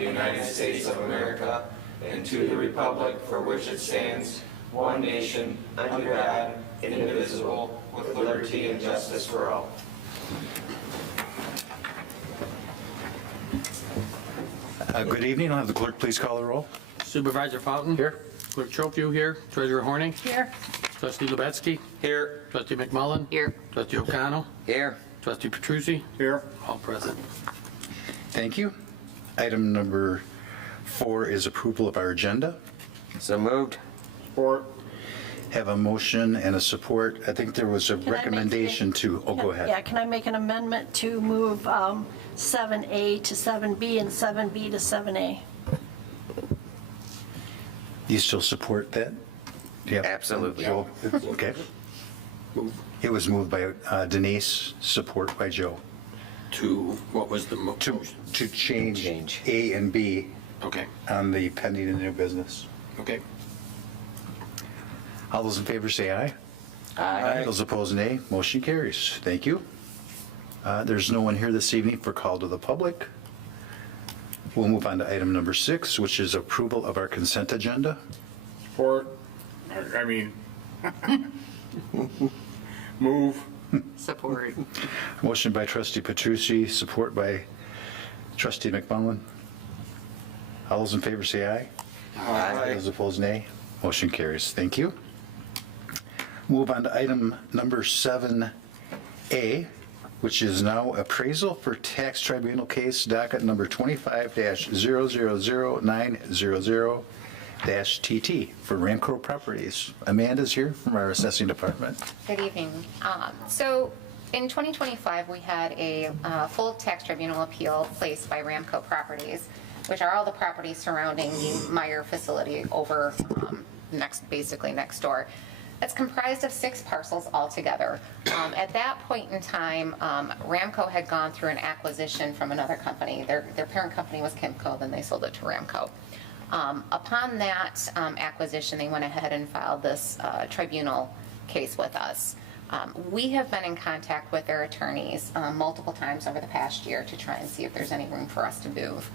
the United States of America and to the republic for which it stands, one nation, under God, indivisible, with liberty and justice for all. Good evening. I'll have the clerk please call the roll. Supervisor Fountain. Here. Clerk Chopu here. Treasurer Horning. Here. Trustee Lubetsky. Here. Trustee McMullen. Here. Trustee O'Connell. Here. Trustee Petrucci. Here. All present. Thank you. Item number 4 is approval of our agenda. So moved. Support. Have a motion and a support. I think there was a I make recommendation it- to, oh, go Yeah, ahead. can I make an amendment to move 7A to 7B and 7B to 7A? You still support that? Yeah. Absolutely. Joe, okay. It was moved by Denise, support by Joe. To, what was the To motion? change A and B Okay, on the pending and new business. okay. All those in favor say aye. Aye. Those opposed, nay. Motion carries. Thank you. There's no one here this evening for call to the public. We'll move on to item number 6, which is approval of our consent agenda. Support, I mean, move. Support. Motion by trustee Petrucci, support by trustee McMullen. All those in favor say aye. Aye. Those opposed, nay. Motion carries. Thank you. Move on to item number 7A, which is now appraisal for tax tribunal case docket number 25-000900-TT for Ramco Properties. Amanda's here from our assessing department. Good evening. So in 2025, we had a full tax tribunal appeal placed by Ramco Properties, which are all the properties surrounding the Meyer facility over basically next door. It's comprised of 6 parcels altogether. At that point in time, Ramco had gone through an acquisition from another company. Their parent company was Kimco, then they sold it to Ramco. Upon that acquisition, they went ahead and filed this tribunal case with us. We have been in contact with their attorneys multiple times over the past year to try and see if there's any room for us to move.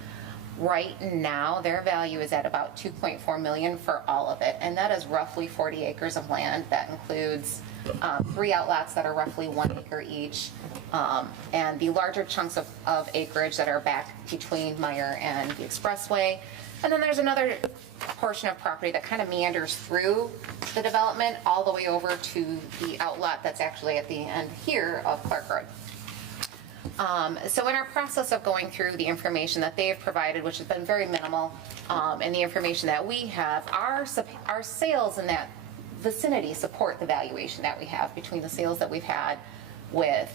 Right now, their value is at about $2.4 million for all of it, and that is roughly 40 acres of land. That includes 3 outlots that are roughly 1 acre each, and the larger chunks of acreage that are back between Meyer and the expressway. And then there's another portion of property that kind of meanders through the development all the way over to the outlot that's actually at the end here of Clark Road. So in our process of going through the information that they've provided, which has been very minimal, and the information that we have, our sales in that vicinity support the valuation that we have between the sales that we've had with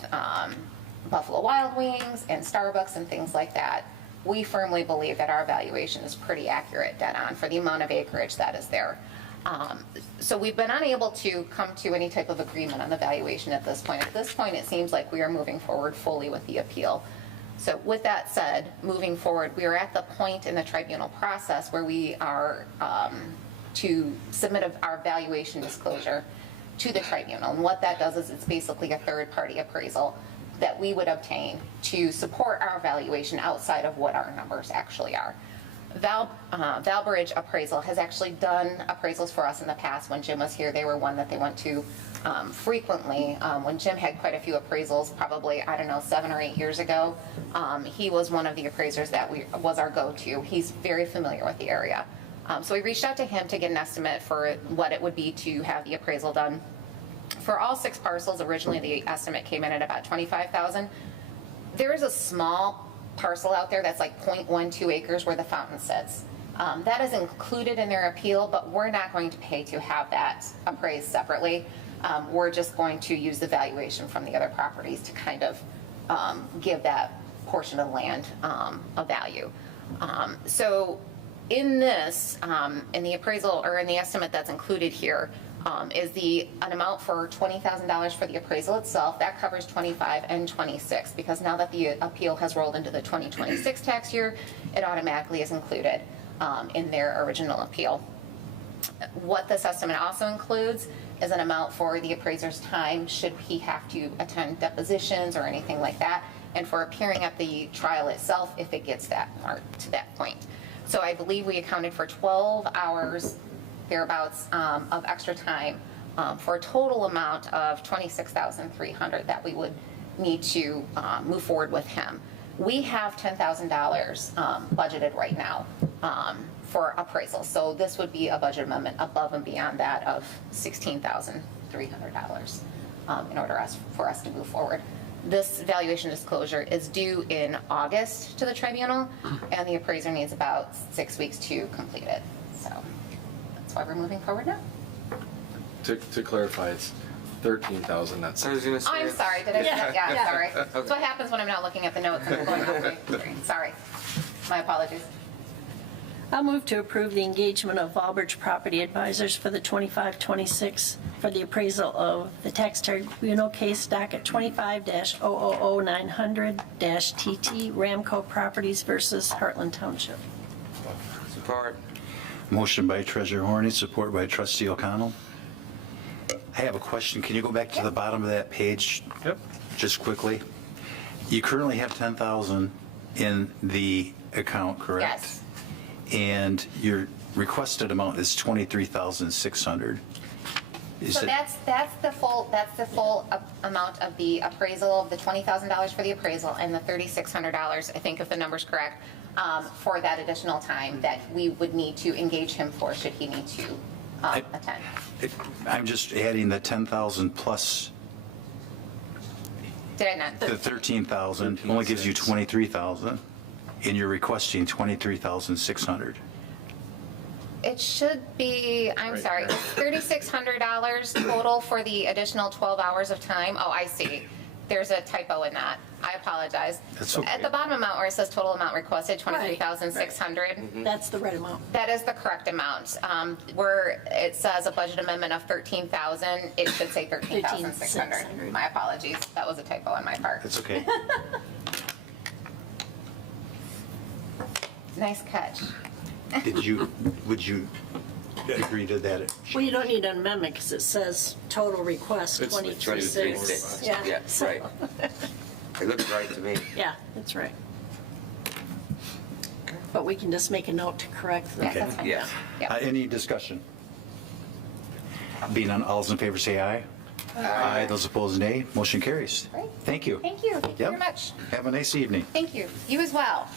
Buffalo Wild Wings and Starbucks and things like that. We firmly believe that our valuation is pretty accurate, dead on, for the amount of acreage that is there. So we've been unable to come to any type of agreement on the valuation at this point. At this point, it seems like we are moving forward fully with the appeal. So with that said, moving forward, we are at the point in the tribunal process where we are to submit our valuation disclosure to the tribunal. And what that does is it's basically a third-party appraisal that we would obtain to support our valuation outside of what our numbers actually are. Valbridge Appraisal has actually done appraisals for us in the past. When Jim was here, they were one that they went to frequently. When Jim had quite a few appraisals, probably, 7 or 8 years ago, he was one of the appraisers that was our go-to. He's very familiar with the area. So we reached out to him to get an estimate for what it would be to have the appraisal done. For all 6 parcels, originally the estimate came in at about $25,000. There is a small parcel out there that's like 0.12 acres where the fountain sits. That is included in their appeal, but we're not going to pay to have that appraised separately. We're just going to use the valuation from the other properties to kind of give that portion of land a value. So in this, in the appraisal or in the estimate that's included here, is an amount for $20,000 for the appraisal itself. That covers 25 and 26, because now that the appeal has rolled into the 2026 tax year, it automatically is included in their original appeal. What this estimate also includes is an amount for the appraiser's time should he have to attend depositions or anything like that, and for appearing at the trial itself if it gets to that point. So I believe we accounted for 12 hours, thereabouts, of extra time for a total amount of $26,300 that we would need to move forward with him. We have $10,000 budgeted right now for appraisal. So this would be a budget amendment above and beyond that of $16,300 in order for us to move forward. This valuation disclosure is due in August to the tribunal, and the appraiser needs about 6 weeks to complete it. So that's why we're moving forward now. To clarify, it's 13,000, not I was gonna say. Oh, I'm sorry, did I say that? Yeah, Yeah. sorry. That's what happens when I'm not looking at the notes and I'm going off my screen. Sorry. My apologies. I'll move to approve the engagement of Walbridge Property Advisors for the 25-26 for the appraisal of the tax tribunal case docket 25-000900-TT Ramco Properties versus Heartland Township. Support. Motion by Treasurer Horny, support by Trustee O'Connell. I have a question. Can you go back to the bottom of that page? Yep. Just quickly. You currently have 10,000 in the account, correct? Yes. And your requested amount is 23,600. So that's the full amount of the appraisal, the $20,000 for the appraisal and the $3,600, I think if the number's correct, for that additional time that we would need to engage him for should he need to attend. I'm just adding the 10,000 plus Did I not? the 13,000, only gives you 23,000, and you're requesting 23,600. It should be, I'm sorry, it's $3,600 total for the additional 12 hours of time. Oh, I see. There's a typo in that. I apologize. That's okay. At the bottom amount where it says total amount requested, $23,600. That's the right amount. That is the correct amount. Where it says a budget amendment of $13,000, it should say $13,600. $13,600. My apologies. That was a typo on my part. That's okay. Nice catch. Would you agree to that? Well, you don't need an amendment because it says total request It's 23,600. Yeah, Yeah, right. It looks right to me. yeah, that's right. But we can just make a note to correct the. Yeah, that's fine. Yes. Yep. Any discussion? Being none, all those in favor say aye. Aye. Those opposed, nay. Motion carries. Great. Thank you. Thank you. Thank you Yep. very much. Have a nice evening. Thank you. You as well.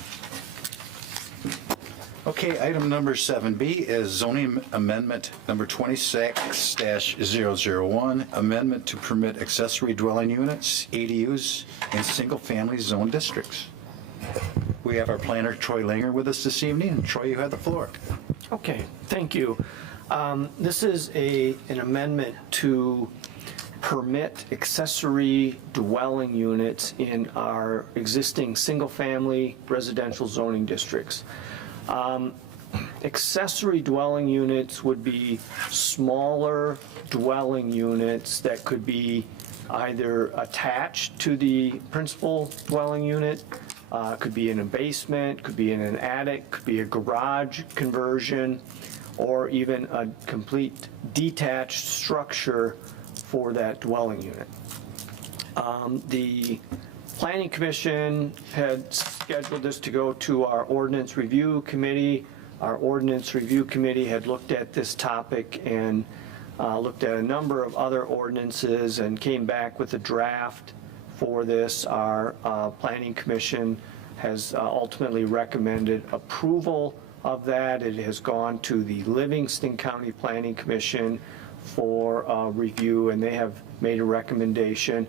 Okay, item number 7B is zoning amendment number 26-001, amendment to permit accessory dwelling units, ADUs, in single-family zone districts. We have our planner, Troy Langer, with us this evening. And Troy, you have the floor. Okay, thank you. This is an amendment to permit accessory dwelling units in our existing single-family residential zoning districts. Accessory dwelling units would be smaller dwelling units that could be either attached to the principal dwelling unit, could be in a basement, could be in an attic, could be a garage conversion, or even a complete detached structure for that dwelling unit. The Planning Commission had scheduled this to go to our Ordinance Review Committee. Our Ordinance Review Committee had looked at this topic and looked at a number of other ordinances and came back with a draft for this. Our Planning Commission has ultimately recommended approval of that. It has gone to the Livingston County Planning Commission for review, and they have made a recommendation.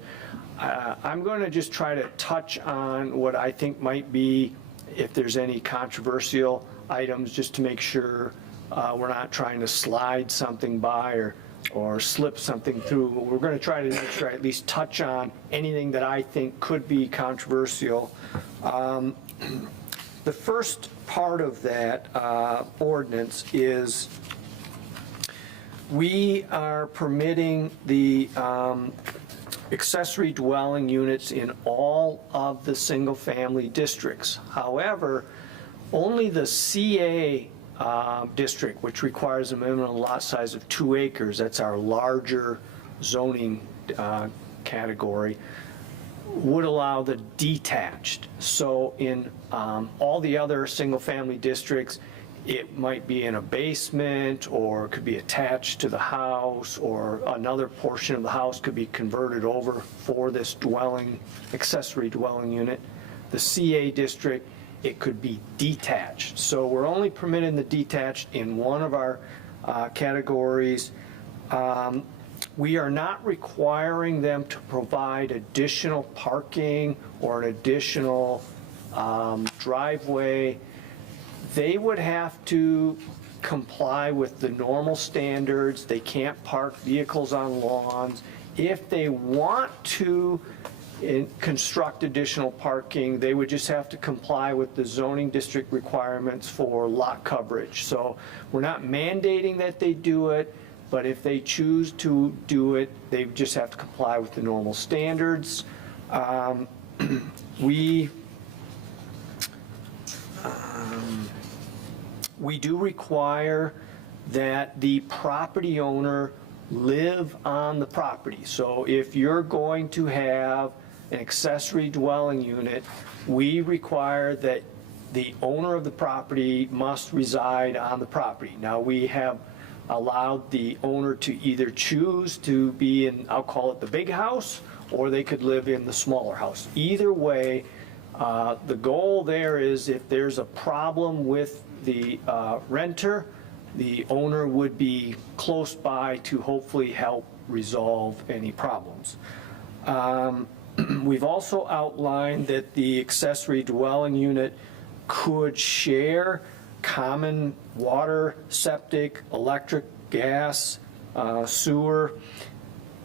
I'm going to just try to touch on what I think might be, if there's any controversial items, just to make sure we're not trying to slide something by or slip something through. We're going to try to make sure I at least touch on anything that I think could be controversial. The first part of that ordinance is we are permitting the accessory dwelling units in all of the single-family districts. However, only the CA district, which requires a minimum lot size of 2 acres, that's our larger zoning category, would allow the detached. So in all the other single-family districts, it might be in a basement, or it could be attached to the house, or another portion of the house could be converted over for this dwelling, accessory dwelling unit. The CA district, it could be detached. So we're only permitting the detached in one of our categories. We are not requiring them to provide additional parking or an additional driveway. They would have to comply with the normal standards. They can't park vehicles on lawns. If they want to construct additional parking, they would just have to comply with the zoning district requirements for lot coverage. So we're not mandating that they do it, but if they choose to do it, they just have to comply with the normal standards. We do require that the property owner live on the property. So if you're going to have an accessory dwelling unit, we require that the owner of the property must reside on the property. Now, we have allowed the owner to either choose to be in, I'll call it the big house, or they could live in the smaller house. Either way, the goal there is if there's a problem with the renter, the owner would be close by to hopefully help resolve any problems. We've also outlined that the accessory dwelling unit could share common water, septic, electric, gas, sewer,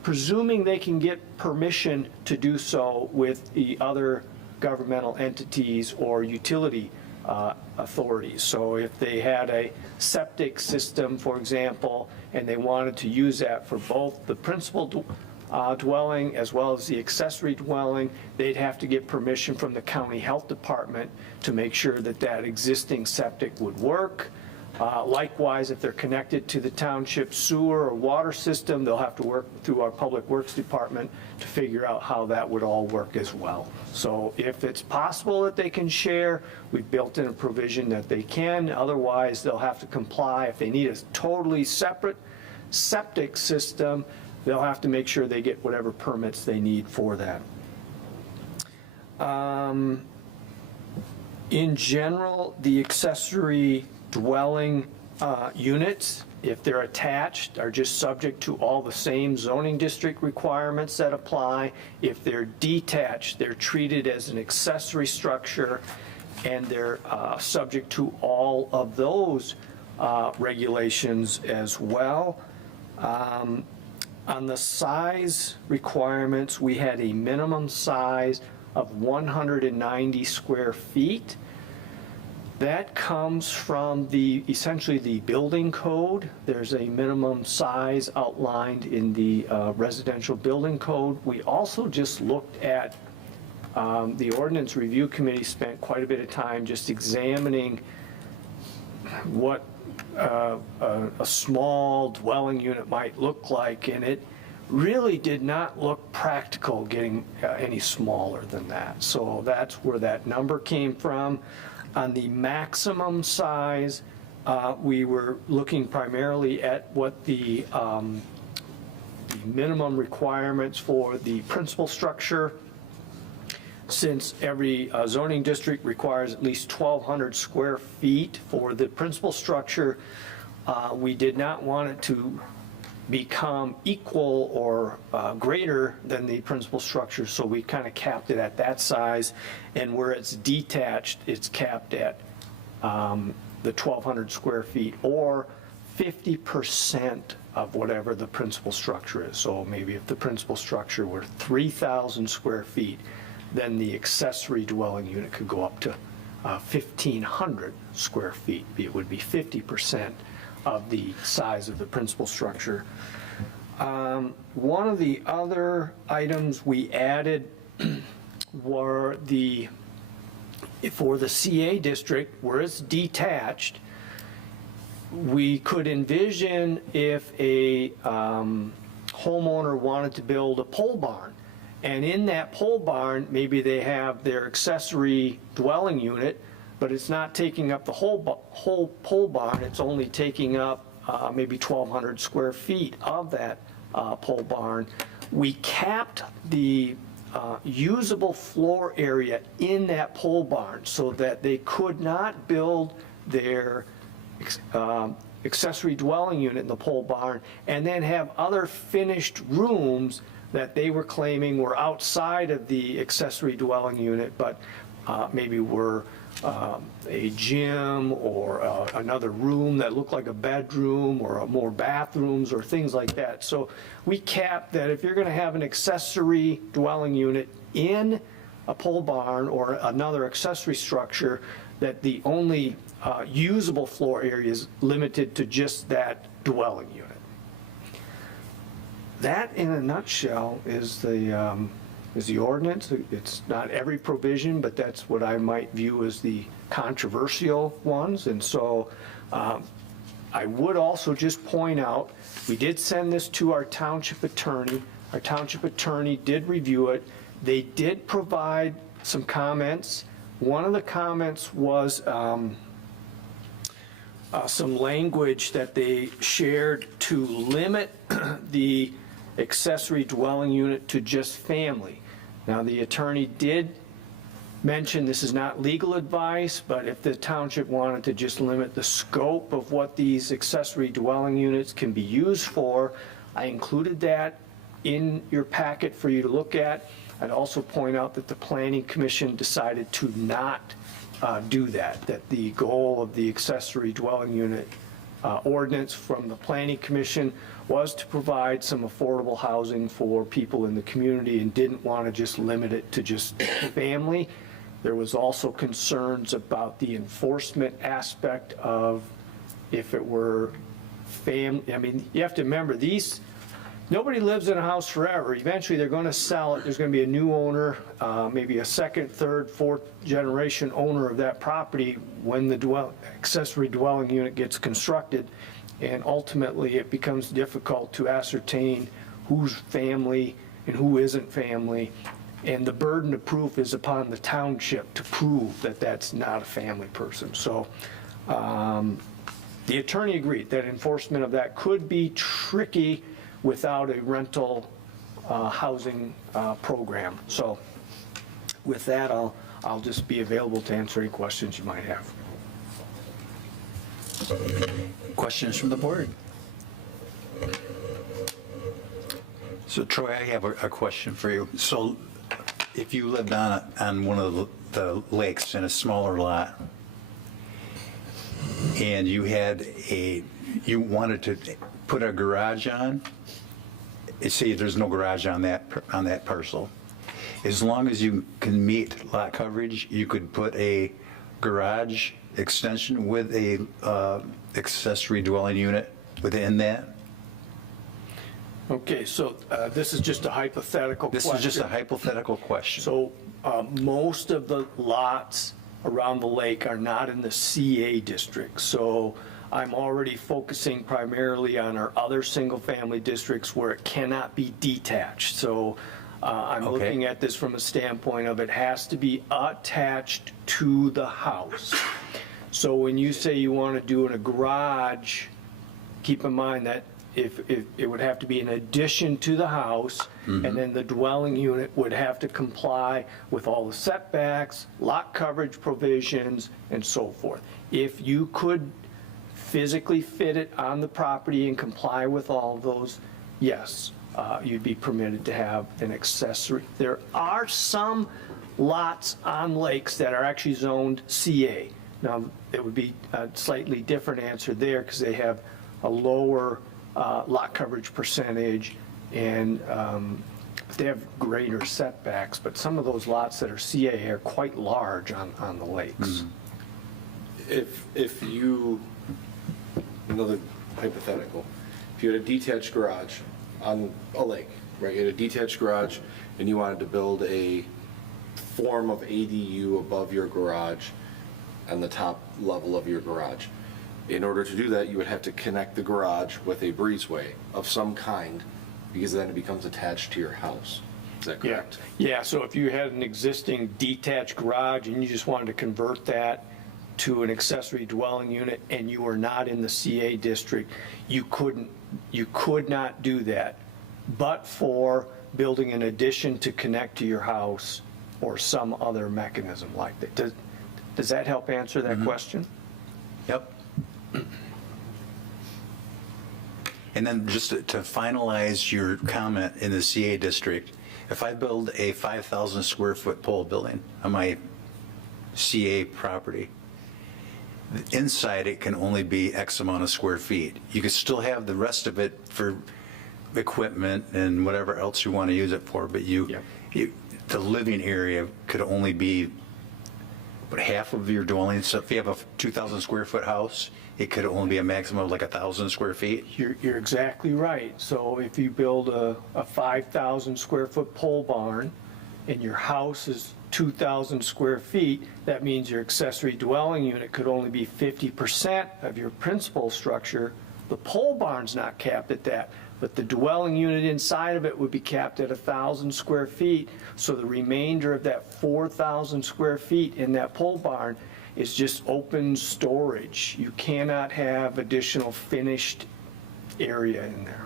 presuming they can get permission to do so with the other governmental entities or utility authorities. So if they had a septic system, for example, and they wanted to use that for both the principal dwelling as well as the accessory dwelling, they'd have to get permission from the county health department to make sure that that existing septic would work. Likewise, if they're connected to the township sewer or water system, they'll have to work through our public works department to figure out how that would all work as well. So if it's possible that they can share, we've built in a provision that they can. Otherwise, they'll have to comply. If they need a totally separate septic system, they'll have to make sure they get whatever permits they need for that. In general, the accessory dwelling units, if they're attached, are just subject to all the same zoning district requirements that apply. If they're detached, they're treated as an accessory structure, and they're subject to all of those regulations as well. On the size requirements, we had a minimum size of 190 square feet. That comes from essentially the building code. There's a minimum size outlined in the residential building code. We also just looked at, the Ordinance Review Committee spent quite a bit of time just examining what a small dwelling unit might look like, and it really did not look practical getting any smaller than that. So that's where that number came from. On the maximum size, we were looking primarily at what the minimum requirements for the principal structure. Since every zoning district requires at least 1,200 square feet for the principal structure, we did not want it to become equal or greater than the principal structure, so we kind of capped it at that size. And where it's detached, it's capped at the 1,200 square feet or 50% of whatever the principal structure is. So maybe if the principal structure were 3,000 square feet, then the accessory dwelling unit could go up to 1,500 square feet. It would be 50% of the size of the principal structure. One of the other items we added were for the CA district, where it's detached, we could envision if a homeowner wanted to build a pole barn And in that pole barn, maybe they have their accessory dwelling unit, but it's not taking up the whole pole barn, it's only taking up maybe 1,200 square feet of that pole barn. We capped the usable floor area in that pole barn so that they could not build their accessory dwelling unit in the pole barn and then have other finished rooms that they were claiming were outside of the accessory dwelling unit, but maybe were a gym or another room that looked like a bedroom or more bathrooms or things like that. So we capped that if you're going to have an accessory dwelling unit in a pole barn or another accessory structure, that the only usable floor area is limited to just that dwelling unit. That, in a nutshell, is the ordinance. It's not every provision, but that's what I might view as the controversial ones. And so I would also just point out, we did send this to our township attorney. Our township attorney did review it. They did provide some comments. One of the comments was some language that they shared to limit the accessory dwelling unit to just family. Now, the attorney did mention this is not legal advice, but if the township wanted to just limit the scope of what these accessory dwelling units can be used for, I included that in your packet for you to look at. I'd also point out that the Planning Commission decided to not do that, that the goal of the accessory dwelling unit ordinance from the Planning Commission was to provide some affordable housing for people in the community and didn't want to just limit it to just family. There was also concerns about the enforcement aspect of if it were family. I mean, you have to remember, nobody lives in a house forever. Eventually, they're going to sell it. There's going to be a new owner, maybe a second, third, fourth generation owner of that property when the accessory dwelling unit gets constructed. And ultimately, it becomes difficult to ascertain who's family and who isn't family. And the burden of proof is upon the township to prove that that's not a family person. So the attorney agreed that enforcement of that could be tricky without a rental housing program. So with that, I'll just be available to answer any questions you might have. Questions from the board? So Troy, I have a question for you. So if you lived on one of the lakes in a smaller lot and you wanted to put a garage on, say there's no garage on that parcel, as long as you can meet lot coverage, you could put a garage extension with a accessory dwelling unit within that? Okay, so this is just a hypothetical question. This is just a hypothetical question. So most of the lots around the lake are not in the CA district. So I'm already focusing primarily on our other single-family districts where it cannot be detached. So I'm Okay. looking at this from a standpoint of it has to be attached to the house. So when you say you want to do in a garage, keep in mind that if it would have to be in addition to the house, and then the dwelling unit would have to comply with all the setbacks, lot coverage provisions, and so forth. If you could physically fit it on the property and comply with all of those, yes, you'd be permitted to have an accessory. There are some lots on lakes that are actually zoned CA. Now, it would be a slightly different answer there because they have a lower lot coverage percentage and they have greater setbacks, but some of those lots that are CA are quite large on the lakes. If you, another hypothetical, if you had a detached garage on a lake, right, you had a detached garage and you wanted to build a form of ADU above your garage on the top level of your garage. In order to do that, you would have to connect the garage with a breezeway of some kind because then it becomes attached to your house. Is that Yeah, correct? yeah, so if you had an existing detached garage and you just wanted to convert that to an accessory dwelling unit and you were not in the CA district, you could not do that, but for building an addition to connect to your house or some other mechanism like that. Does that help answer that question? Yep. And then just to finalize your comment in the CA district, if I build a 5,000 square foot pole building on my CA property, inside it can only be X amount of square feet. You could still have the rest of it for equipment and whatever else you want to use it for, but the living area could only be half of your dwelling. So if you have a 2,000 square foot house, it could only be a maximum of like 1,000 square feet. You're exactly right. So if you build a 5,000 square foot pole barn and your house is 2,000 square feet, that means your accessory dwelling unit could only be 50% of your principal structure. The pole barn's not capped at that, but the dwelling unit inside of it would be capped at 1,000 square feet. So the remainder of that 4,000 square feet in that pole barn is just open storage. You cannot have additional finished area in there.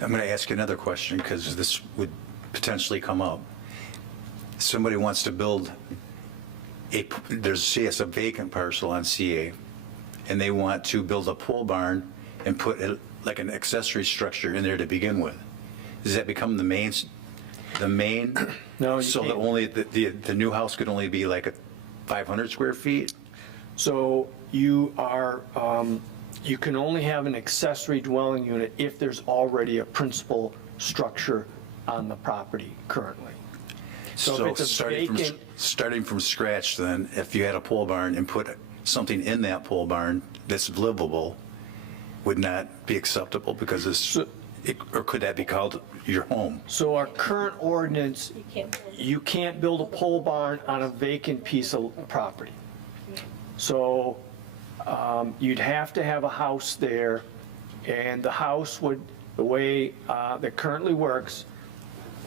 I'm going to ask you another question because this would potentially come up. Somebody wants to build say it's a vacant parcel on CA, and they want to build a pole barn and put like an accessory structure in there to begin with. Does that become the main? No, you So can't. the new house could only be like 500 square feet? So you can only have an accessory dwelling unit if there's already a principal structure on the property currently. So if it's a vacant, starting from scratch then, if you had a pole barn and put something in that pole barn that's livable, would not be acceptable because or could that be called your home? so our current ordinance, you can't build a pole barn on a vacant piece of property. So you'd have to have a house there, and the house would, the way that currently works,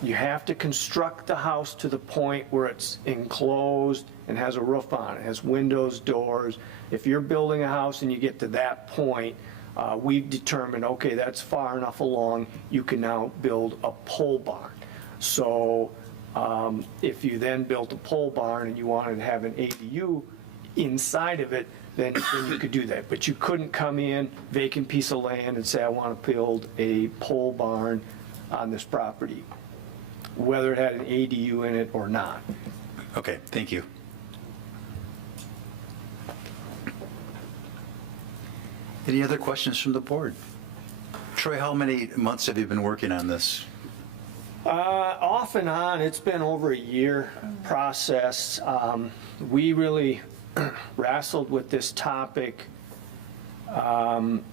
you have to construct the house to the point where it's enclosed and has a roof on it, has windows, doors. If you're building a house and you get to that point, we've determined, okay, that's far enough along, you can now build a pole barn. So if you then built a pole barn and you wanted to have an ADU inside of it, then you could do that. But you couldn't come in, vacant piece of land, and say, I want to build a pole barn on this property, whether it had an ADU in it or not. Okay, thank you. Any other questions from the board? Troy, how many months have you been working on this? Off and on, it's been over a year process. We really wrestled with this topic. It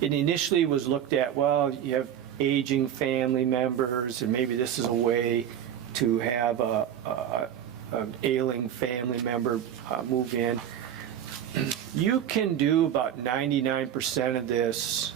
initially was looked at, well, you have aging family members, and maybe this is a way to have an ailing family member move in. You can do about 99% of this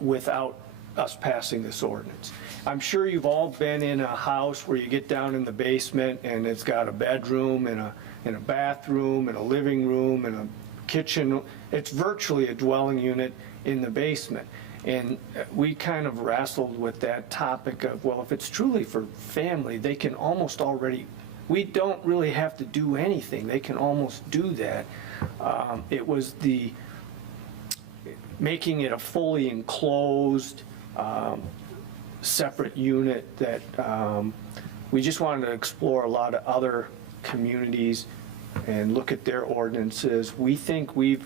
without us passing this ordinance. I'm sure you've all been in a house where you get down in the basement and it's got a bedroom and a bathroom and a living room and a kitchen. It's virtually a dwelling unit in the basement. And we kind of wrestled with that topic of, well, if it's truly for family, they can almost already, we don't really have to do anything. They can almost do that. It was the making it a fully enclosed, separate unit that we just wanted to explore a lot of other communities and look at their ordinances. We think you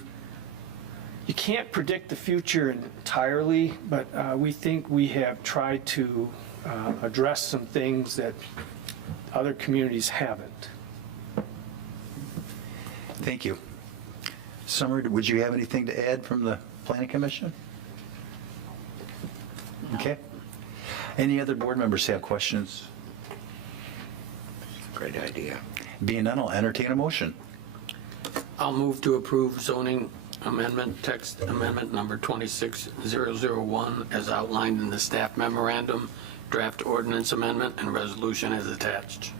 can't predict the future entirely, but we think we have tried to address some things that other communities haven't. Thank you. Summer, would you have anything to add from the Planning Commission? Okay. Any other board members have questions? Great idea. Being none, I'll entertain a motion. I'll move to approve zoning amendment, text amendment number 26001, as outlined in the staff memorandum, draft ordinance amendment, and resolution as attached.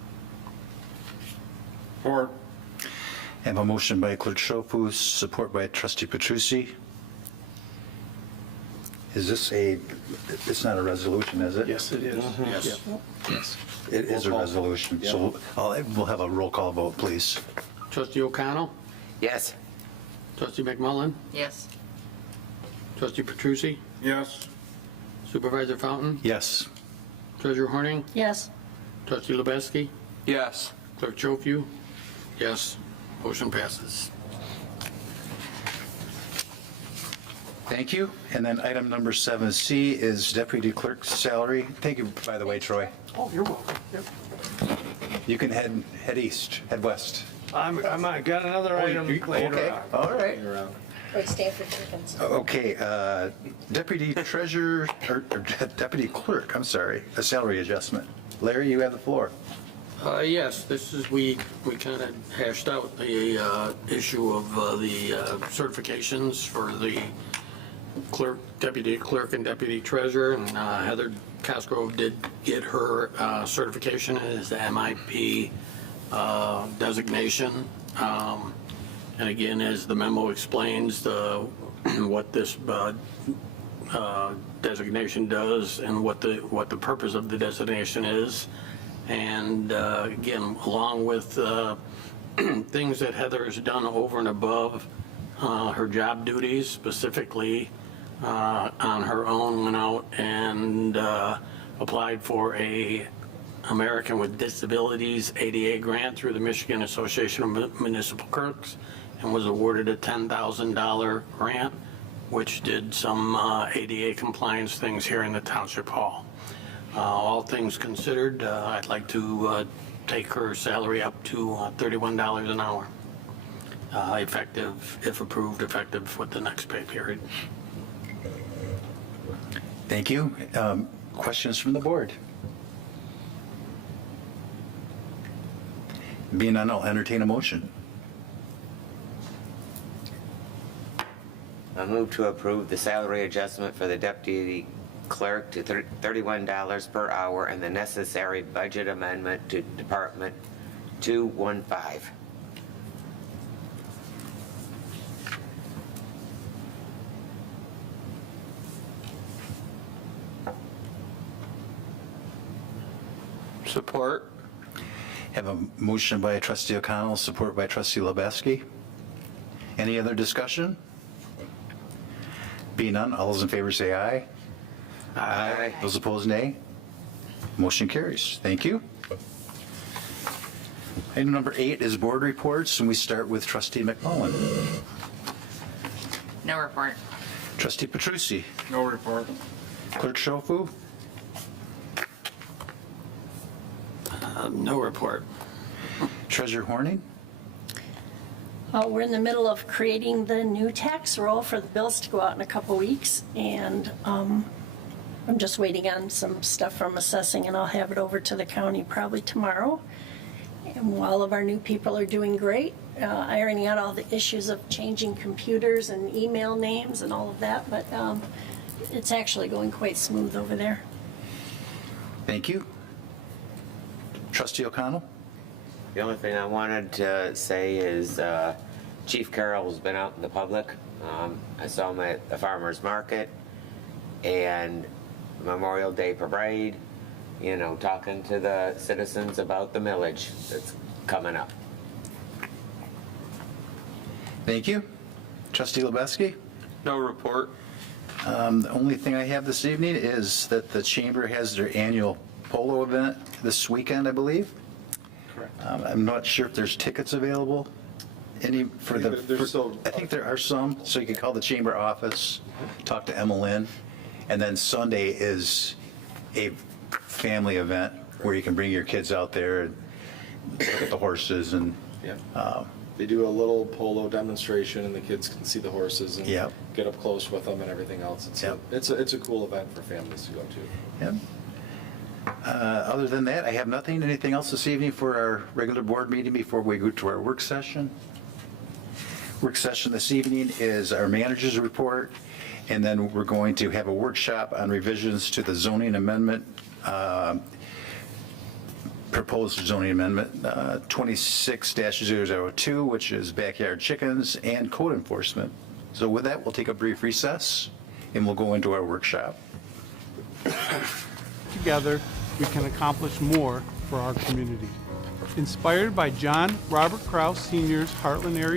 Support. I have a motion by Clerk Schofield, support by Trustee Petrucci. Is this it's not a resolution, is it? Yes, it is. Yes. Yes. It is a Roll call. resolution, so we'll have a roll call vote, please. Trustee O'Connell? Yes. Trustee McMullen? Yes. Trustee Petrucci? Yes. Supervisor Fountain? Yes. Treasurer Horning? Yes. Trustee Lubeski? Yes. Clerk Chofiu? Yes. Motion passes. Thank you. And then item number 7C is Deputy Clerk's salary. Thank you, by the way, Troy. Oh, you're welcome. Yep. You can head east, head west. I got another item later on. All right. Around. Wait, Stanford chickens. Okay, Deputy Treasurer, or Deputy Clerk, I'm sorry, a salary adjustment. Larry, you have the floor. Yes, this is, we kind of hashed out the issue of the certifications for the clerk, deputy clerk, and deputy treasurer, and Heather Cosgrove did get her certification as the MIP designation. And again, as the memo explains, what this designation does and what the purpose of the designation is. And again, along with things that Heather has done over and above her job duties, specifically on her own, went out and applied for a American with Disabilities ADA grant through the Michigan Association of Municipal Clerks, and was awarded a $10,000 grant, which did some ADA compliance things here in the Township Hall. All things considered, I'd like to take her salary up to $31 an hour, effective, if approved, effective with the next pay period. Thank you. Questions from the board? Being none, I'll entertain a motion. I move to approve the salary adjustment for the deputy clerk to $31 per hour and the necessary budget amendment to Department 215. Support. Have a motion by Trustee O'Connell, support by Trustee Lubeski. Any other discussion? Being none, all those in favor say aye. Aye. Those opposed, nay. Motion carries. Thank you. Item number 8 is board reports, and we start with Trustee McMullen. No report. Trustee Petrucci. No report. Clerk Schofield. No report. Treasurer Horning. We're in the middle of creating the new tax roll for the bills to go out in a couple weeks, and I'm just waiting on some stuff from assessing, and I'll have it over to the county probably tomorrow. And all of our new people are doing great, ironing out all the issues of changing computers and email names and all of that, but it's actually going quite smooth over there. Thank you. Trustee O'Connell. The only thing I wanted to say is Chief Carroll's been out in the public. I saw him at the farmer's market and Memorial Day parade, you know, talking to the citizens about the millage that's coming up. Thank you. Trustee Lubeski. No report. The only thing I have this evening is that the Chamber has their annual polo event this weekend, I believe. Correct. I'm not sure if there's tickets available. Any for the? There's still- I think there are some, so you can call the Chamber office, talk to Emma Lynn, and then Sunday is a family event where you can bring your kids out there and look at the horses and. Yeah. They do a little polo demonstration, and the kids can see the horses and Yep. get up close with them and everything else. Yep. It's a cool event for families to go to. Yep. Other than that, I have nothing. Anything else this evening for our regular board meeting before we go to our work session? work session this evening is our manager's report, and then we're going to have a workshop on revisions to the zoning amendment, proposed zoning amendment 26-002, which is backyard chickens and code enforcement. So with that, we'll take a brief recess, and we'll go into our workshop. Together, we can accomplish more for our community. Inspired by John Robert Kraus Sr.'s Heartland Area